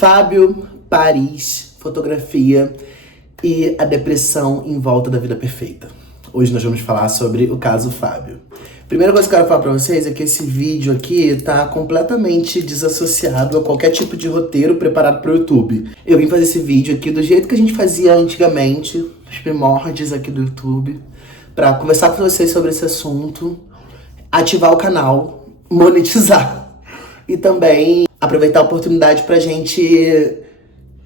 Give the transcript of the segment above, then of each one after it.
Fábio, Paris, fotografia e a depressão em volta da vida perfeita. Hoje nós vamos falar sobre o caso Fábio. Primeira coisa que eu quero falar pra vocês é que esse vídeo aqui tá completamente desassociado a qualquer tipo de roteiro preparado pro YouTube. Eu vim fazer esse vídeo aqui do jeito que a gente fazia antigamente, os primórdios aqui do YouTube, pra conversar com vocês sobre esse assunto, ativar o canal, monetizar e também aproveitar a oportunidade pra gente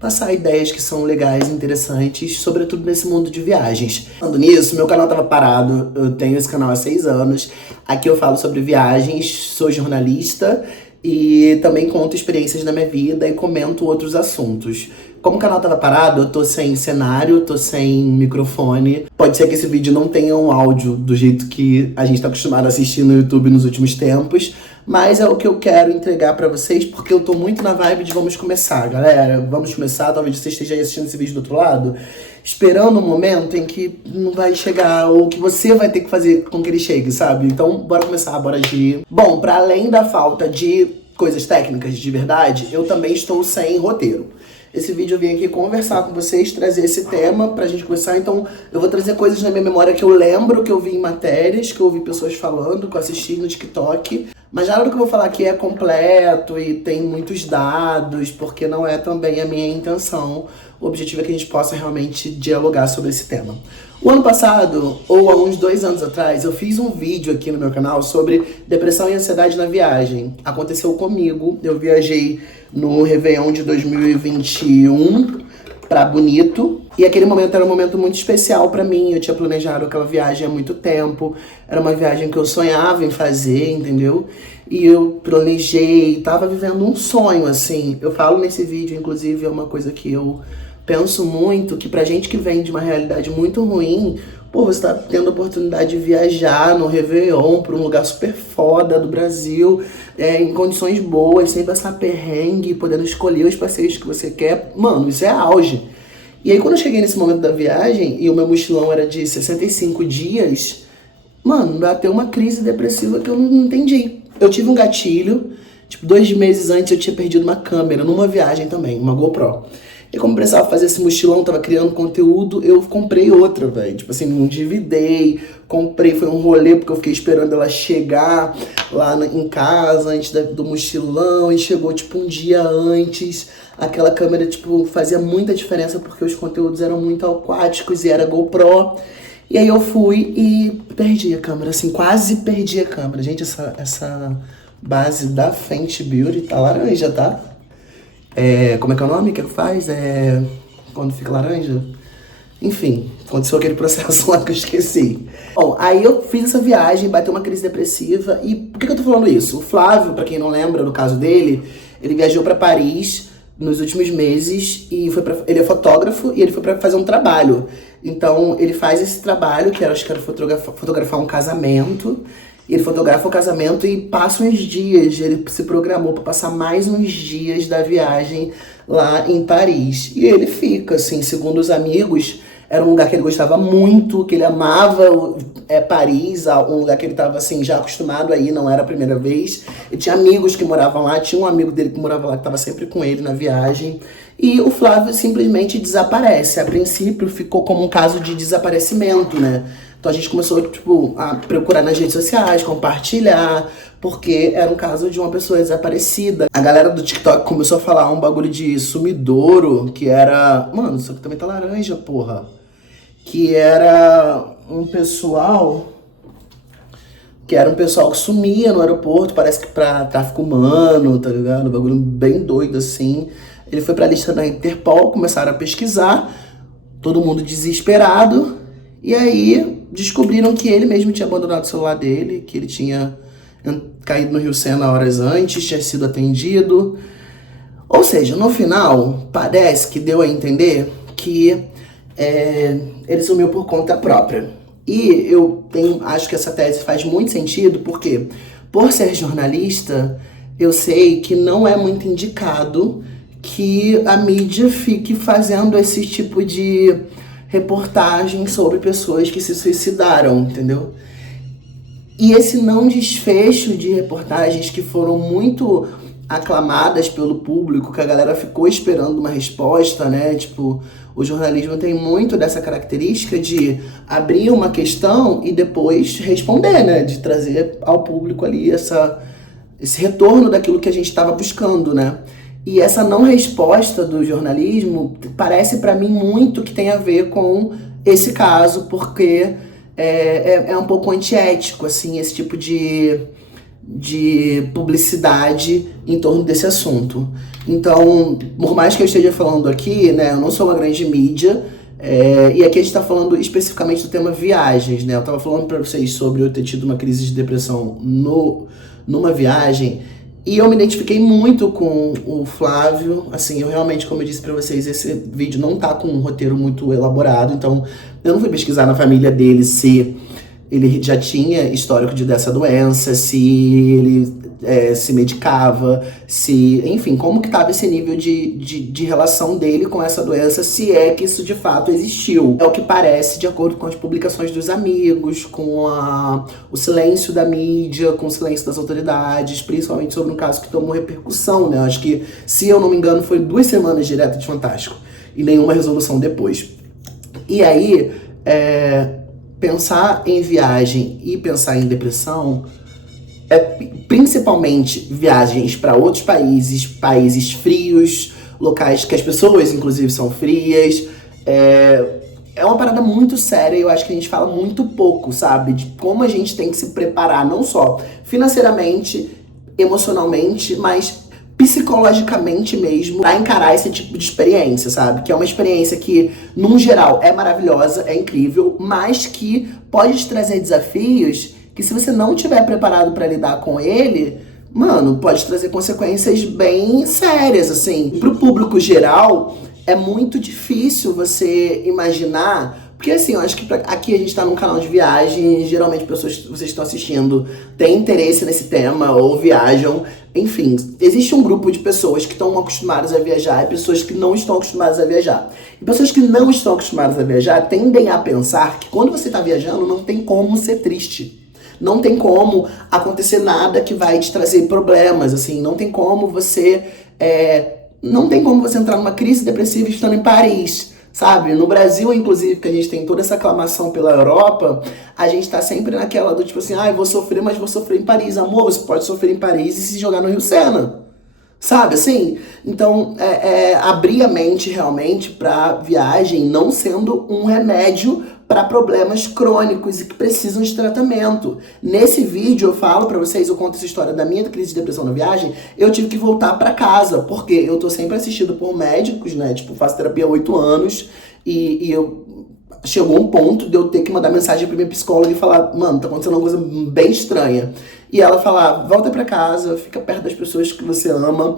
passar ideias que são legais e interessantes, sobretudo nesse mundo de viagens. Falando nisso, meu canal tava parado, eu tenho esse canal há 6 anos. Aqui eu falo sobre viagens, sou jornalista e também conto experiências da minha vida e comento outros assuntos. Como o canal tava parado, eu tô sem cenário, tô sem microfone. Pode ser que esse vídeo não tenha um áudio do jeito que a gente tá acostumado a assistir no YouTube nos últimos tempos, mas é o que eu quero entregar pra vocês, porque eu tô muito na vibe de vamos começar, galera. Vamos começar, talvez você esteja aí assistindo esse vídeo do outro lado, esperando um momento em que não vai chegar, ou que você vai ter que fazer com que ele chegue, sabe? Então, bora começar, bora agir. Bom, pra além da falta de coisas técnicas de verdade, eu também estou sem roteiro. Esse vídeo eu vim aqui conversar com vocês, trazer esse tema pra gente começar. Então, eu vou trazer coisas na minha memória que eu lembro, que eu vi em matérias, que eu ouvi pessoas falando, que eu assisti no TikTok. Mas nada do que eu vou falar aqui é completo e tem muitos dados, porque não é também a minha intenção. O objetivo é que a gente possa realmente dialogar sobre esse tema. O ano passado, ou há uns 2 anos atrás, eu fiz um vídeo aqui no meu canal sobre depressão e ansiedade na viagem. Aconteceu comigo, eu viajei no Réveillon de 2021 pra Bonito. E aquele momento era um momento muito especial pra mim. Eu tinha planejado aquela viagem há muito tempo. Era uma viagem que eu sonhava em fazer, entendeu? E eu planejei, tava vivendo um sonho, assim. Eu falo nesse vídeo, inclusive, é uma coisa que eu penso muito, que pra gente que vem de uma realidade muito ruim, pô, você tá tendo a oportunidade de viajar no Réveillon pra um lugar super foda do Brasil, em condições boas, sem passar perrengue, podendo escolher os passeios que você quer. Mano, isso é auge. E aí quando eu cheguei nesse momento da viagem, e o meu mochilão era de 65 dias, mano, bateu uma crise depressiva que eu não entendi. Eu tive um gatilho, tipo, 2 meses antes eu tinha perdido uma câmera, numa viagem também, uma GoPro. E como precisava fazer esse mochilão, tava criando conteúdo, eu comprei outra, velho. Tipo assim, não endividei, comprei, foi um rolê, porque eu fiquei esperando ela chegar lá em casa, antes do mochilão, e chegou, tipo, um dia antes. Aquela câmera, tipo, fazia muita diferença, porque os conteúdos eram muito aquáticos e era GoPro. E aí eu fui e perdi a câmera, assim, quase perdi a câmera. Gente, essa base da Fenty Beauty tá laranja, tá? Como é que é o nome que faz? Quando fica laranja? Enfim, aconteceu aquele processo lá que eu esqueci. Bom, aí eu fiz essa viagem, bateu uma crise depressiva. E por que eu tô falando isso? O Flávio, pra quem não lembra, no caso dele, ele viajou pra Paris nos últimos meses e ele é fotógrafo e ele foi pra fazer um trabalho. Então ele faz esse trabalho, que acho que era fotografar um casamento. E ele fotografa o casamento e passa uns dias, ele se programou para passar mais uns dias da viagem lá em Paris. E ele fica, assim, segundo os amigos, era um lugar que ele gostava muito, que ele amava Paris, um lugar que ele estava, assim, já acostumado a ir, não era a primeira vez. Ele tinha amigos que moravam lá, tinha um amigo dele que morava lá, que estava sempre com ele na viagem. E o Flávio simplesmente desaparece. A princípio ficou como um caso de desaparecimento, né? Então a gente começou, tipo, a procurar nas redes sociais, compartilhar, porque era um caso de uma pessoa desaparecida. A galera do TikTok começou a falar um bagulho de sumidouro, que era... Mano, isso aqui também tá laranja, porra. Que era um pessoal... que sumia no aeroporto, parece que pra tráfico humano, tá ligado? Um bagulho bem doido, assim. Ele foi pra lista da Interpol, começaram a pesquisar, todo mundo desesperado, e aí descobriram que ele mesmo tinha abandonado o celular dele, que ele tinha caído no Rio Sena horas antes, tinha sido atendido. Ou seja, no final, parece que deu a entender que ele sumiu por conta própria. E eu acho que essa tese faz muito sentido, porque por ser jornalista, eu sei que não é muito indicado que a mídia fique fazendo esse tipo de reportagem sobre pessoas que se suicidaram, entendeu? E esse não desfecho de reportagens que foram muito aclamadas pelo público, que a galera ficou esperando uma resposta, né? Tipo, o jornalismo tem muito dessa característica de abrir uma questão e depois responder, né? De trazer ao público ali esse retorno daquilo que a gente estava buscando, né? E essa não resposta do jornalismo parece para mim muito que tem a ver com esse caso, porque é um pouco antiético, assim, esse tipo de publicidade em torno desse assunto. Então, por mais que eu esteja falando aqui, né, eu não sou uma grande mídia, e aqui a gente tá falando especificamente do tema viagens, né? Eu tava falando pra vocês sobre eu ter tido uma crise de depressão numa viagem, e eu me identifiquei muito com o Flávio. Assim, eu realmente, como eu disse pra vocês, esse vídeo não tá com um roteiro muito elaborado, então eu não fui pesquisar na família dele se ele já tinha histórico dessa doença, se ele se medicava, enfim, como que estava esse nível de relação dele com essa doença, se é que isso de fato existiu. É o que parece, de acordo com as publicações dos amigos, com o silêncio da mídia, com o silêncio das autoridades, principalmente sobre um caso que tomou repercussão, né? Acho que, se eu não me engano, foi 2 semanas direto de Fantástico, e nenhuma resolução depois. E aí, pensar em viagem e pensar em depressão principalmente viagens para outros países frios, locais que as pessoas, inclusive, são frias. É uma parada muito séria e eu acho que a gente fala muito pouco, sabe? De como a gente tem que se preparar, não só financeiramente, emocionalmente, mas psicologicamente mesmo, pra encarar esse tipo de experiência, sabe? Que é uma experiência que, num geral, é maravilhosa, é incrível, mas que pode te trazer desafios que, se você não estiver preparado pra lidar com ele, mano, pode trazer consequências bem sérias, assim. Pro público geral, é muito difícil você imaginar. Porque, assim, eu acho que aqui a gente tá num canal de viagem, geralmente pessoas que vocês estão assistindo têm interesse nesse tema ou viajam. Enfim, existe um grupo de pessoas que estão acostumadas a viajar e pessoas que não estão acostumadas a viajar. E pessoas que não estão acostumadas a viajar tendem a pensar que quando você tá viajando não tem como ser triste. Não tem como acontecer nada que vai te trazer problemas, assim. Não tem como você entrar numa crise depressiva estando em Paris, sabe? No Brasil, inclusive, que a gente tem toda essa aclamação pela Europa, a gente tá sempre naquela do tipo assim, eu vou sofrer, mas vou sofrer em Paris. Amor, você pode sofrer em Paris e se jogar no Rio Sena. Sabe, assim? Então, abrir a mente realmente pra viagem não sendo um remédio para problemas crônicos e que precisam de tratamento. Nesse vídeo eu falo pra vocês, eu conto essa história da minha crise de depressão na viagem. Eu tive que voltar pra casa, porque eu tô sempre assistido por médicos, né? Tipo, faço terapia há 8 anos e chegou um ponto de eu ter que mandar mensagem pra minha psicóloga e falar, mano, tá acontecendo uma coisa bem estranha. E ela falar, volta pra casa, fica perto das pessoas que você ama.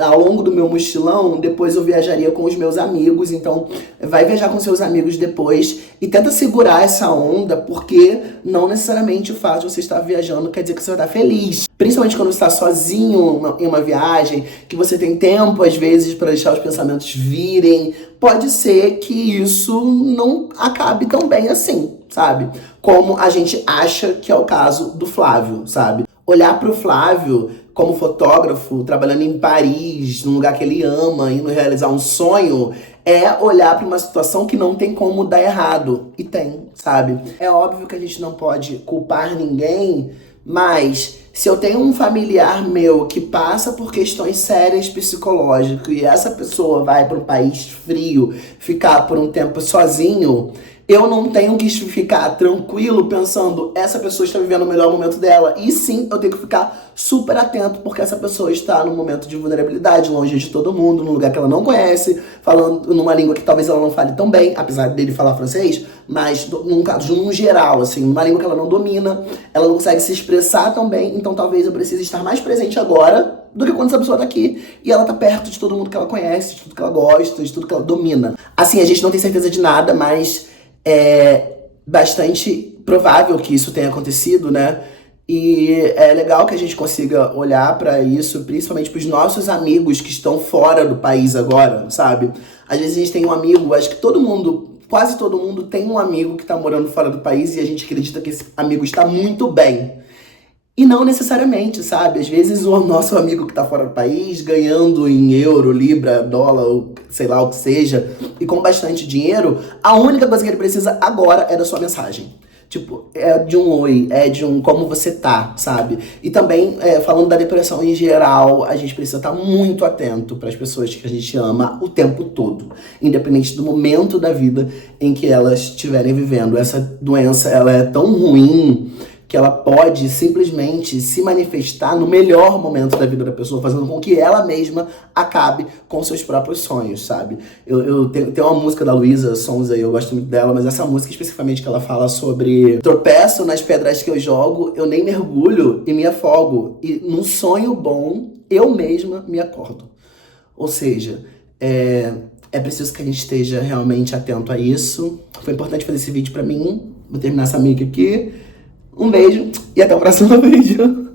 Ao longo do meu mochilão, depois eu viajaria com os meus amigos, então vai viajar com seus amigos depois e tenta segurar essa onda, porque não necessariamente o fato de você estar viajando quer dizer que você vai estar feliz. Principalmente quando você está sozinho em uma viagem, que você tem tempo, às vezes, para deixar os pensamentos virem. Pode ser que isso não acabe tão bem assim, sabe? Como a gente acha que é o caso do Flávio, sabe? Olhar pro Flávio como fotógrafo, trabalhando em Paris, num lugar que ele ama, indo realizar um sonho, é olhar para uma situação que não tem como dar errado. E tem, sabe? É óbvio que a gente não pode culpar ninguém, mas se eu tenho um familiar meu que passa por questões sérias psicológicas e essa pessoa vai para um país frio ficar por um tempo sozinho, eu não tenho que ficar tranquilo pensando, essa pessoa está vivendo o melhor momento dela. E sim, eu tenho que ficar super atento, porque essa pessoa está num momento de vulnerabilidade, longe de todo mundo, num lugar que ela não conhece, falando numa língua que talvez ela não fale tão bem, apesar dele falar francês, mas num caso, num geral, assim, numa língua que ela não domina, ela não consegue se expressar tão bem, então talvez eu precise estar mais presente agora do que quando essa pessoa tá aqui e ela tá perto de todo mundo que ela conhece, de tudo que ela gosta, de tudo que ela domina. Assim, a gente não tem certeza de nada, mas é bastante provável que isso tenha acontecido, né? E é legal que a gente consiga olhar pra isso, principalmente pros nossos amigos que estão fora do país agora, sabe? Às vezes a gente tem um amigo, acho que quase todo mundo tem um amigo que tá morando fora do país e a gente acredita que esse amigo está muito bem. E não necessariamente, sabe? Às vezes o nosso amigo que tá fora do país, ganhando em euro, libra, dólar, ou sei lá o que seja, e com bastante dinheiro, a única coisa que ele precisa agora é da sua mensagem. Tipo, é de um oi, é de um como você tá, sabe? E também, falando da depressão em geral, a gente precisa estar muito atento para as pessoas que a gente ama o tempo todo, independente do momento da vida em que elas estiverem vivendo. Essa doença, ela é tão ruim que ela pode simplesmente se manifestar no melhor momento da vida da pessoa, fazendo com que ela mesma acabe com seus próprios sonhos, sabe? Eu tenho uma música da Luísa Sonza, eu gosto muito dela, mas essa música especificamente que ela fala sobre tropeço nas pedras que eu jogo, eu nem mergulho e me afogo. E num sonho bom, eu mesma me acordo. Ou seja, é preciso que a gente esteja realmente atento a isso. Foi importante fazer esse vídeo pra mim. Vou terminar essa amiga aqui. Um beijo e até o próximo vídeo.